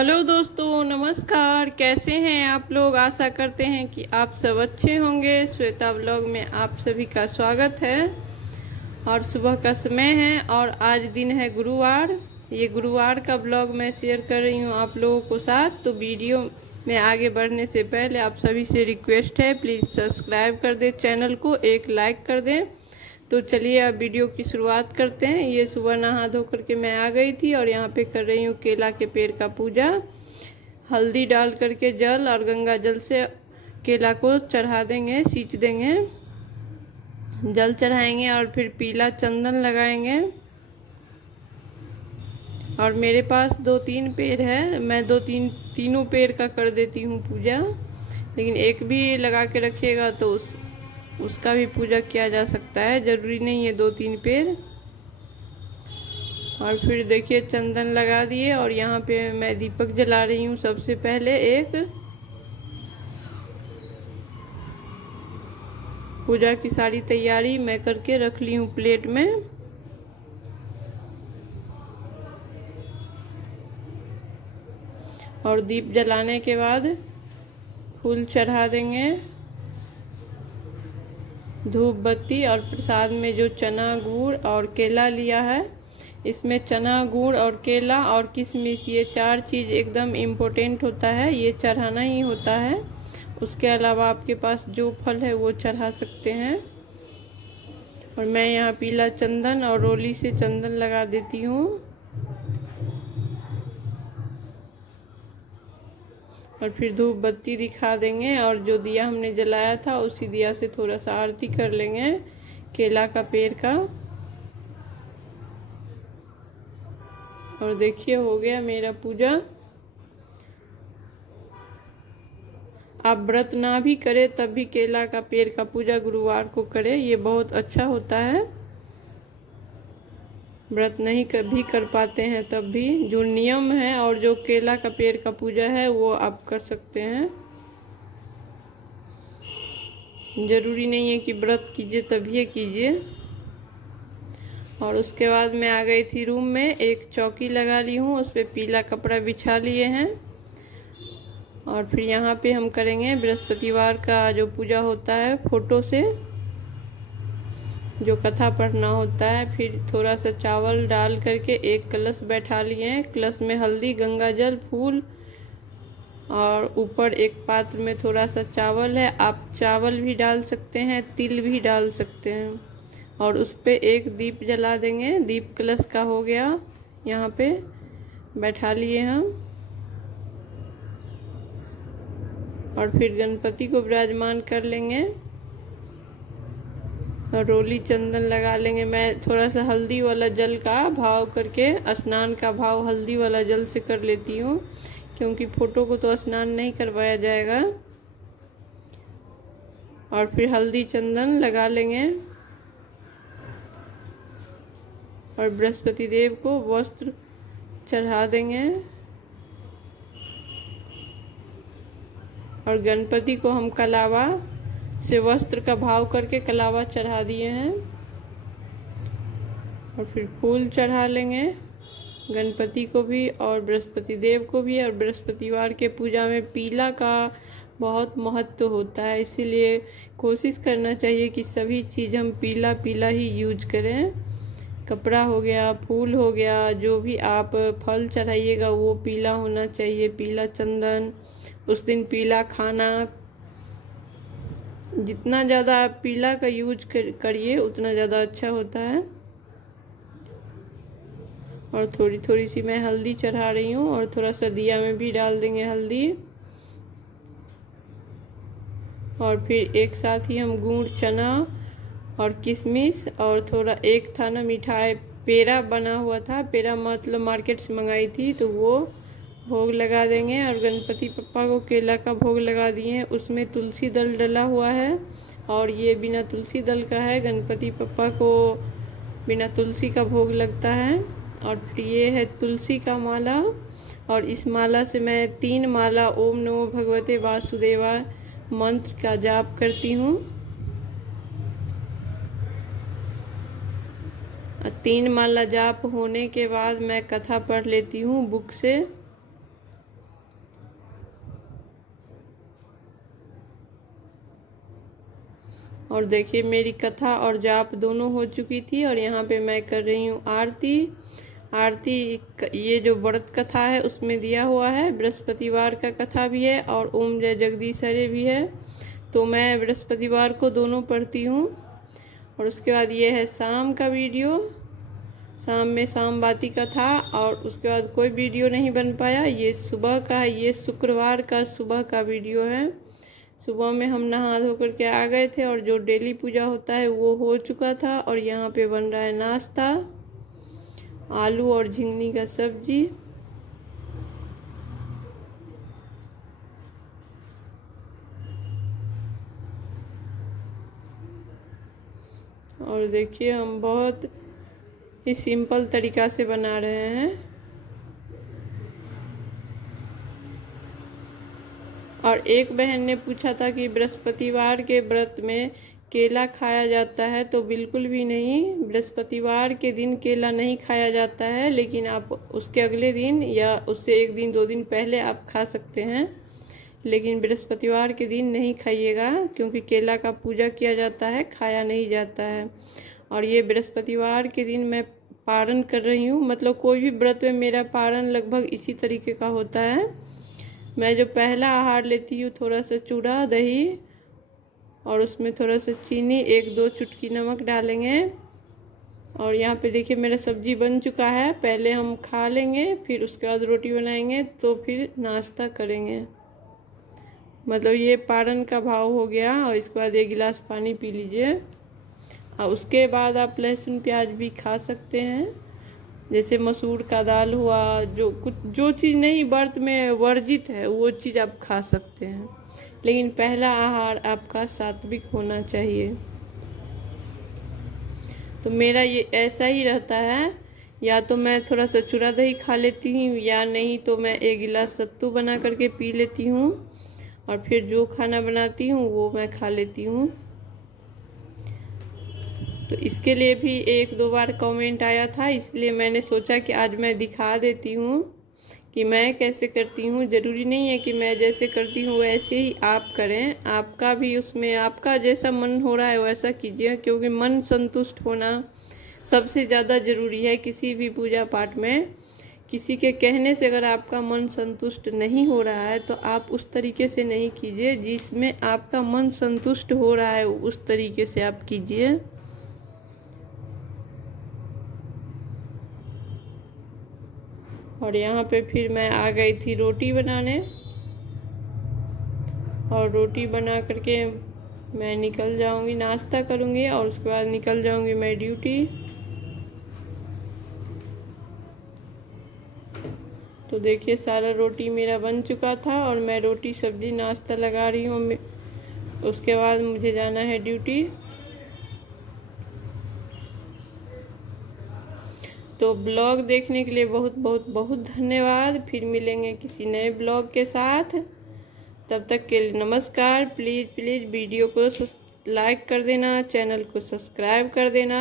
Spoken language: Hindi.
हेलो दोस्तों, नमस्कार। कैसे हैं आप लोग? आशा करते हैं कि आप सब अच्छे होंगे। श्वेता ब्लॉग में आप सभी का स्वागत है। और सुबह का समय है और आज दिन है गुरुवार। ये गुरुवार का ब्लॉग मैं शेयर कर रही हूँ आप लोगों को साथ। तो वीडियो में आगे बढ़ने से पहले आप सभी से रिक्वेस्ट है, प्लीज़ सब्सक्राइब कर दें चैनल को, एक लाइक कर दें। तो चलिए अब वीडियो की शुरुआत करते हैं। ये सुबह नहा धो करके मैं आ गई थी और यहाँ पे कर रही हूँ केला के पेड़ का पूजा। हल्दी डाल करके जल और गंगा जल से केला को चढ़ा देंगे, सींच देंगे, जल चढ़ाएंगे और फिर पीला चंदन लगाएंगे। और मेरे पास 2-3 पेड़ है, मैं तीनों पेड़ का कर देती हूँ पूजा। लेकिन एक भी लगा के रखिएगा तो उसका भी पूजा किया जा सकता है, ज़रूरी नहीं है 2-3 पेड़। और फिर देखिए चंदन लगा दिए और यहाँ पे मैं दीपक जला रही हूँ। सबसे पहले एक पूजा की सारी तैयारी मैं करके रख ली हूँ प्लेट में। और दीप जलाने के बाद फूल चढ़ा देंगे, धूप बत्ती और प्रसाद में जो चना गुड़ और केला लिया है, इसमें चना गुड़ और केला और किशमिश, ये 4 चीज़ एकदम इम्पोर्टेंट होता है, ये चढ़ाना ही होता है। उसके अलावा आपके पास जो फल है वो चढ़ा सकते हैं। और मैं यहाँ पीला चंदन और रोली से चंदन लगा देती हूँ। और फिर धूप बत्ती दिखा देंगे और जो दिया हमने जलाया था उसी दिया से थोड़ा सा आरती कर लेंगे केला का पेड़ का। और देखिए हो गया मेरा पूजा। आप व्रत ना भी करें तब भी केला का पेड़ का पूजा गुरुवार को करें, ये बहुत अच्छा होता है। व्रत नहीं भी कर पाते हैं तब भी जो नियम है और जो केला का पेड़ का पूजा है वो आप कर सकते हैं। ज़रूरी नहीं है कि व्रत कीजिए तभी कीजिए। और उसके बाद मैं आ गई थी रूम में, एक चौकी लगा ली हूँ, उस पर पीला कपड़ा बिछा लिए हैं। और फिर यहाँ पे हम करेंगे बृहस्पतिवार का जो पूजा होता है फोटो से, जो कथा पढ़ना होता है। फिर थोड़ा सा चावल डाल करके एक कलश बैठा लिए हैं, कलश में हल्दी, गंगा जल, फूल और ऊपर एक पात्र में थोड़ा सा चावल है। आप चावल भी डाल सकते हैं, तिल भी डाल सकते हैं। और उस पर एक दीप जला देंगे। दीप कलश का हो गया, यहाँ पे बैठा लिए हम। और फिर गणपति को विराजमान कर लेंगे और रोली चंदन लगा लेंगे। मैं थोड़ा सा हल्दी वाला जल का भाव करके, स्नान का भाव हल्दी वाला जल से कर लेती हूँ, क्योंकि फोटो को तो स्नान नहीं करवाया जाएगा। और फिर हल्दी चंदन लगा लेंगे और बृहस्पति देव को वस्त्र चढ़ा देंगे। और गणपति को हम कलावा से वस्त्र का भाव करके कलावा चढ़ा दिए हैं। और फिर फूल चढ़ा लेंगे गणपति को भी और बृहस्पति देव को भी। और बृहस्पतिवार के पूजा में पीला का बहुत महत्व होता है, इसीलिए कोशिश करना चाहिए कि सभी चीज़ हम पीला पीला ही यूज करें। कपड़ा हो गया, फूल हो गया, जो भी आप फल चढ़ाइएगा वो पीला होना चाहिए, पीला चंदन। उस दिन पीला खाना, जितना ज़्यादा आप पीला का यूज करिए उतना ज़्यादा अच्छा होता है। और थोड़ी थोड़ी सी मैं हल्दी चढ़ा रही हूँ और थोड़ा सा दिया में भी डाल देंगे हल्दी। और फिर एक साथ ही हम गुड़, चना और किशमिश और थोड़ा एक था ना मिठाई, पेड़ा बना हुआ था, पेड़ा मतलब मार्केट से मंगाई थी, तो वो भोग लगा देंगे। और गणपति पप्पा को केला का भोग लगा दिए हैं, उसमें तुलसी दल डला हुआ है और ये बिना तुलसी दल का है। गणपति पप्पा को बिना तुलसी का भोग लगता है। और ये है तुलसी का माला और इस माला से मैं 3 माला ओम नमो भगवते वासुदेवाय मंत्र का जाप करती हूँ। 3 माला जाप होने के बाद मैं कथा पढ़ लेती हूँ बुक से। और देखिए मेरी कथा और जाप दोनों हो चुकी थी और यहाँ पे मैं कर रही हूँ आरती। आरती ये जो व्रत कथा है उसमें दिया हुआ है, बृहस्पतिवार का कथा भी है और ओम जय जगदीश हरे भी है। तो मैं बृहस्पतिवार को दोनों पढ़ती हूँ। और उसके बाद ये है शाम का वीडियो, शाम में शाम बाती का था। और उसके बाद कोई वीडियो नहीं बन पाया। ये सुबह का है, ये शुक्रवार का सुबह का वीडियो है। सुबह में हम नहा धो करके आ गए थे और जो डेली पूजा होता है वो हो चुका था। और यहाँ पे बन रहा है नाश्ता, आलू और झिंगनी का सब्जी। और देखिए हम बहुत ही सिंपल तरीका से बना रहे हैं। और एक बहन ने पूछा था कि बृहस्पतिवार के व्रत में केला खाया जाता है, तो बिल्कुल भी नहीं। बृहस्पतिवार के दिन केला नहीं खाया जाता है, लेकिन आप उसके अगले दिन या उससे एक दिन दो दिन पहले आप खा सकते हैं, लेकिन बृहस्पतिवार के दिन नहीं खाइएगा, क्योंकि केला का पूजा किया जाता है, खाया नहीं जाता है। और ये बृहस्पतिवार के दिन मैं पारण कर रही हूँ, मतलब कोई भी व्रत में मेरा पारण लगभग इसी तरीके का होता है। मैं जो पहला आहार लेती हूँ, थोड़ा सा चूड़ा दही और उसमें थोड़ा सा चीनी, एक दो चुटकी नमक डालेंगे। और यहाँ पे देखिए मेरा सब्जी बन चुका है। पहले हम खा लेंगे, फिर उसके बाद रोटी बनाएंगे, तो फिर नाश्ता करेंगे। मतलब ये पारण का भाव हो गया। और इसके बाद एक गिलास पानी पी लीजिए। और उसके बाद आप लहसुन प्याज भी खा सकते हैं, जैसे मसूर का दाल हुआ, जो चीज़ नहीं व्रत में वर्जित है वो चीज़ आप खा सकते हैं, लेकिन पहला आहार आपका सात्विक होना चाहिए। तो मेरा ये ऐसा ही रहता है, या तो मैं थोड़ा सा चूड़ा दही खा लेती हूँ, या नहीं तो मैं एक गिलास सत्तू बना करके पी लेती हूँ। और फिर जो खाना बनाती हूँ वो मैं खा लेती हूँ। तो इसके लिए भी एक दो बार कमेंट आया था, इसलिए मैंने सोचा कि आज मैं दिखा देती हूँ कि मैं कैसे करती हूँ। ज़रूरी नहीं है कि मैं जैसे करती हूँ वैसे ही आप करें, आपका भी उसमें आपका जैसा मन हो रहा है वैसा कीजिए, क्योंकि मन संतुष्ट होना सबसे ज़्यादा ज़रूरी है किसी भी पूजा पाठ में। किसी के कहने से अगर आपका मन संतुष्ट नहीं हो रहा है तो आप उस तरीके से नहीं कीजिए, जिसमें आपका मन संतुष्ट हो रहा है उस तरीके से आप कीजिए। और यहाँ पे फिर मैं आ गई थी रोटी बनाने, और रोटी बना करके मैं निकल जाऊंगी, नाश्ता करूंगी और उसके बाद निकल जाऊंगी मैं ड्यूटी। तो देखिए सारा रोटी मेरा बन चुका था और मैं रोटी सब्जी नाश्ता लगा रही हूँ। उसके बाद मुझे जाना है ड्यूटी। तो ब्लॉग देखने के लिए बहुत बहुत बहुत धन्यवाद। फिर मिलेंगे किसी नए ब्लॉग के साथ, तब तक के लिए नमस्कार। प्लीज़ वीडियो को लाइक कर देना, चैनल को सब्सक्राइब कर देना।